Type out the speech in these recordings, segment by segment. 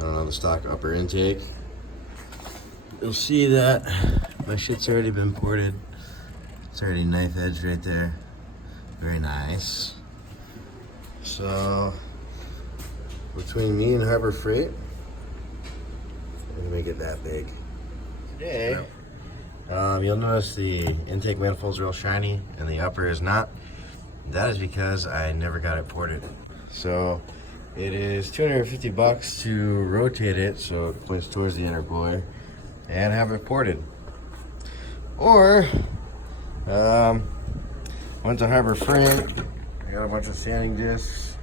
I don't know, the stock upper intake. You'll see that my shit's already been ported. It's already knife edge right there. Very nice. So between me and Harbor Freight, we're gonna make it that big. Today, you'll notice the intake manifold's real shiny and the upper is not. That is because I never got it ported. So it is 250 bucks to rotate it so it points towards the inner boy and have it ported. Or went to Harbor Freight. I got a bunch of sanding discs,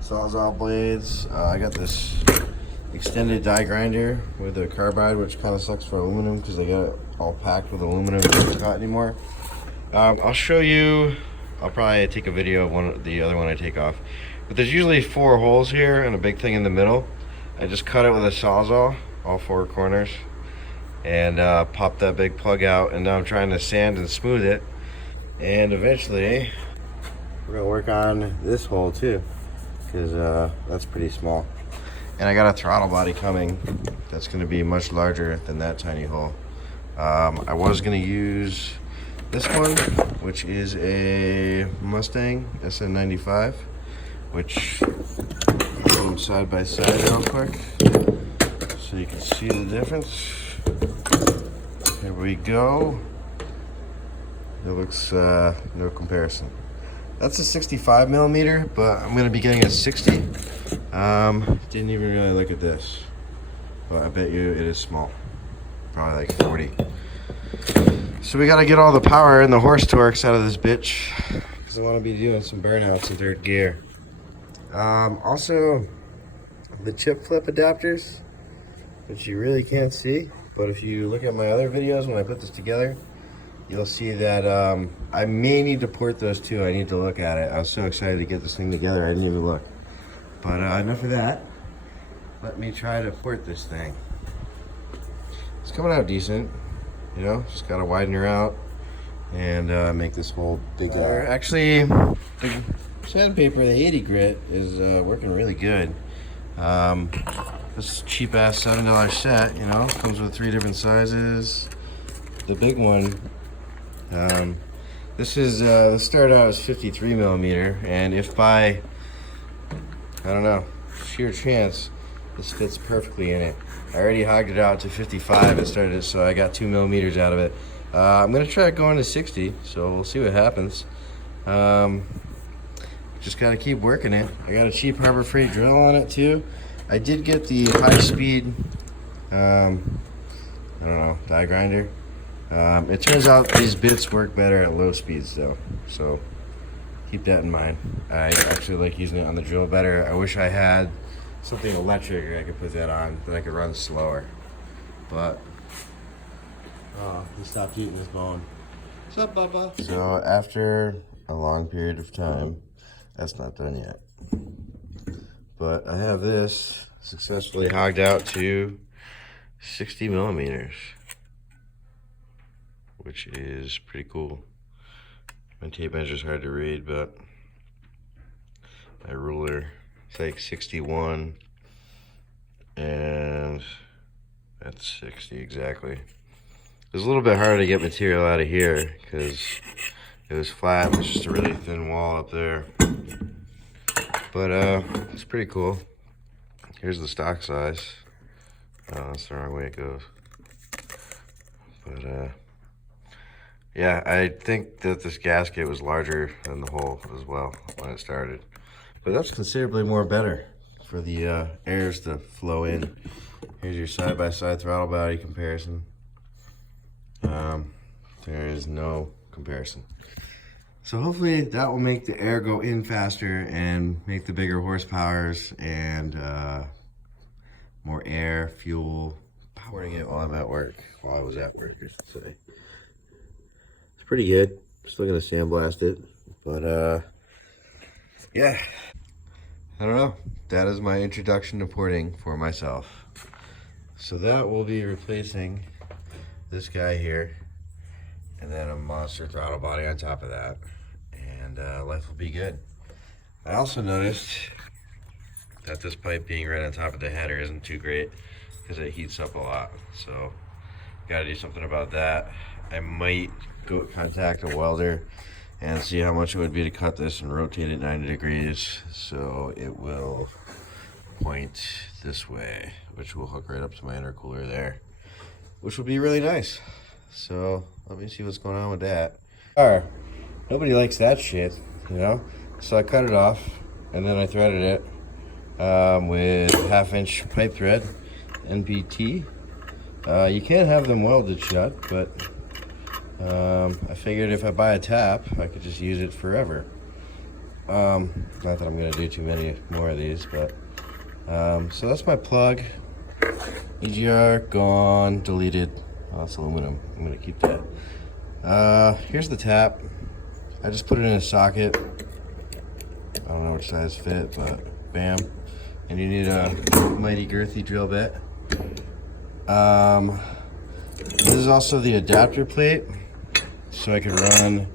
sawzall blades. I got this extended die grinder with a carbide, which kind of sucks for aluminum because they got it all packed with aluminum. It doesn't cut anymore. I'll show you. I'll probably take a video of the other one I take off. But there's usually 4 holes here and a big thing in the middle. I just cut it with a sawzall, all 4 corners, and pop that big plug out. And now I'm trying to sand and smooth it. And eventually, we're gonna work on this hole too, because that's pretty small. And I got a throttle body coming that's gonna be much larger than that tiny hole. I was gonna use this one, which is a Mustang SN95, which I'll put them side by side real quick so you can see the difference. Here we go. It looks no comparison. That's a 65 millimeter, but I'm gonna be getting a 60. Didn't even really look at this, but I bet you it is small, probably like 40. So we gotta get all the power and the horse torques out of this bitch because I want to be doing some burnouts in 3rd gear. Also, the chip flip adapters, which you really can't see, but if you look at my other videos when I put this together, you'll see that I may need to port those too. I need to look at it. I was so excited to get this thing together, I didn't even look. But enough of that. Let me try to port this thing. It's coming out decent. You know, just gotta widen her out and make this hole bigger. Actually, the sandpaper, the 80 grit, is working really good. This cheap ass $7 set, you know, comes with 3 different sizes. The big one, this started out as 53 millimeter, and if by, I don't know, sheer chance, this fits perfectly in it. I already hogged it out to 55 and started it, so I got 2 millimeters out of it. I'm gonna try going to 60, so we'll see what happens. Just gotta keep working it. I got a cheap Harbor Freight drill on it too. I did get the high speed, I don't know, die grinder. It turns out these bits work better at low speeds though, so keep that in mind. I actually like using it on the drill better. I wish I had something electric I could put that on that I could run slower. But he stopped eating his bone. What's up, Bubba? So after a long period of time, that's not done yet. But I have this successfully hogged out to 60 millimeters, which is pretty cool. My tape measure is hard to read, but my ruler, it's like 61, and that's 60 exactly. It was a little bit harder to get material out of here because it was flat. It was just a really thin wall up there. But it's pretty cool. Here's the stock size. That's the wrong way it goes. But yeah, I think that this gasket was larger than the hole as well when it started. But that's considerably more better for the airs to flow in. Here's your side-by-side throttle body comparison. There is no comparison. So hopefully that will make the air go in faster and make the bigger horsepowers and more air, fuel. Powering it while I'm at work, while I was at work, I should say. It's pretty good. Still gonna sandblast it, but yeah. I don't know. That is my introduction to porting for myself. So that will be replacing this guy here, and then a monster throttle body on top of that, and life will be good. I also noticed that this pipe being right on top of the header isn't too great because it heats up a lot. So gotta do something about that. I might go contact a welder and see how much it would be to cut this and rotate it 90 degrees so it will point this way, which will hook right up to my intercooler there, which would be really nice. So let me see what's going on with that. Nobody likes that shit, you know? So I cut it off and then I threaded it with 1/2-inch pipe thread, NPT. You can't have them welded shut, but I figured if I buy a tap, I could just use it forever. Not that I'm gonna do too many more of these, but so that's my plug. EGR gone, deleted. Oh, that's aluminum. I'm gonna keep that. Here's the tap. I just put it in a socket. I don't know which size fit, but bam. And you need a mighty girthy drill bit. This is also the adapter plate, so I can run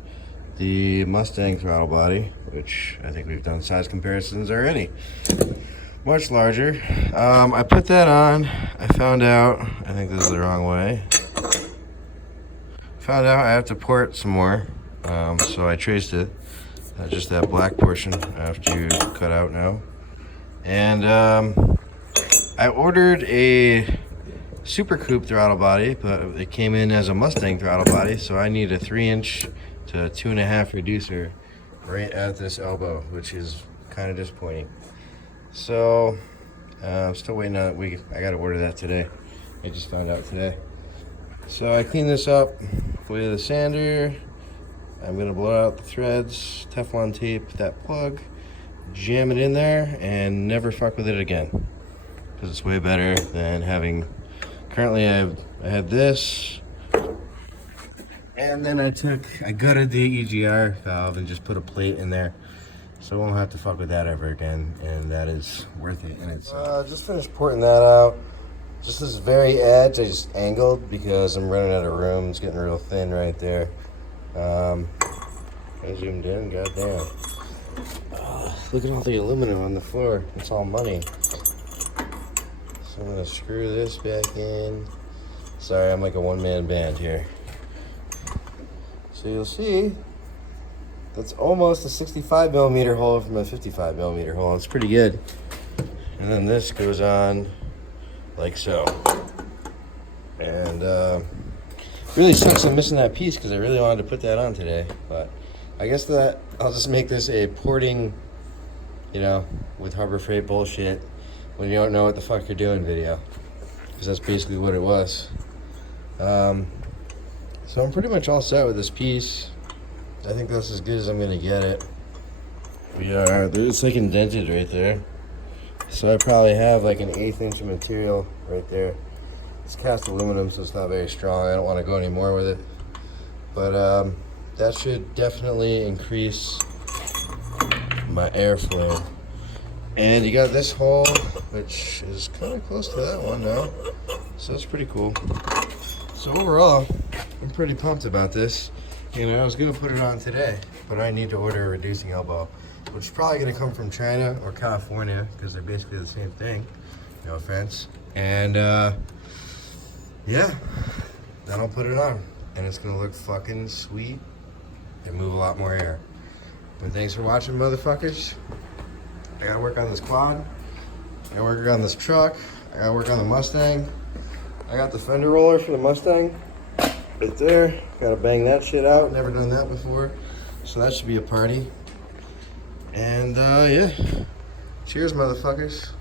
the Mustang throttle body, which I think we've done size comparisons already. Much larger. I put that on. I found out, I think this is the wrong way. Found out I have to port some more, so I traced it. Just that black portion I have to cut out now. And I ordered a Super Coupe throttle body, but it came in as a Mustang throttle body, so I need a 3-inch to 2.5 reducer right at this elbow, which is kind of disappointing. So I'm still waiting on it. I got to order that today. I just found out today. So I cleaned this up with a sander. I'm gonna blow out the threads, Teflon tape that plug, jam it in there, and never fuck with it again, because it's way better than having. Currently, I had this, and then I gutted the EGR valve and just put a plate in there, so I won't have to fuck with that ever again, and that is worth it in itself. Just finished porting that out. Just this very edge, I just angled because I'm running out of room. It's getting real thin right there. I zoomed in, goddamn. Look at all the aluminum on the floor. It's all money. So I'm gonna screw this back in. Sorry, I'm like a one-man band here. So you'll see, that's almost a 65 millimeter hole from a 55 millimeter hole. It's pretty good. And then this goes on like so. And really sucks I'm missing that piece because I really wanted to put that on today, but I guess that I'll just make this a porting, you know, with Harbor Freight bullshit when you don't know what the fuck you're doing video, because that's basically what it was. So I'm pretty much all set with this piece. I think that's as good as I'm gonna get it. It's like indented right there, so I probably have like an 1/8 inch of material right there. It's cast aluminum, so it's not very strong. I don't want to go any more with it, but that should definitely increase my airflow. And you got this hole, which is kind of close to that one now, so it's pretty cool. So overall, I'm pretty pumped about this. You know, I was gonna put it on today, but I need to order a reducing elbow, which is probably gonna come from China or California, because they're basically the same thing. No offense. And yeah, then I'll put it on, and it's gonna look fucking sweet and move a lot more air. But thanks for watching, motherfuckers. I gotta work on this quad. I gotta work on this truck. I gotta work on the Mustang. I got the fender roller for the Mustang right there. Gotta bang that shit out. Never done that before, so that should be a party. And yeah, cheers, motherfuckers.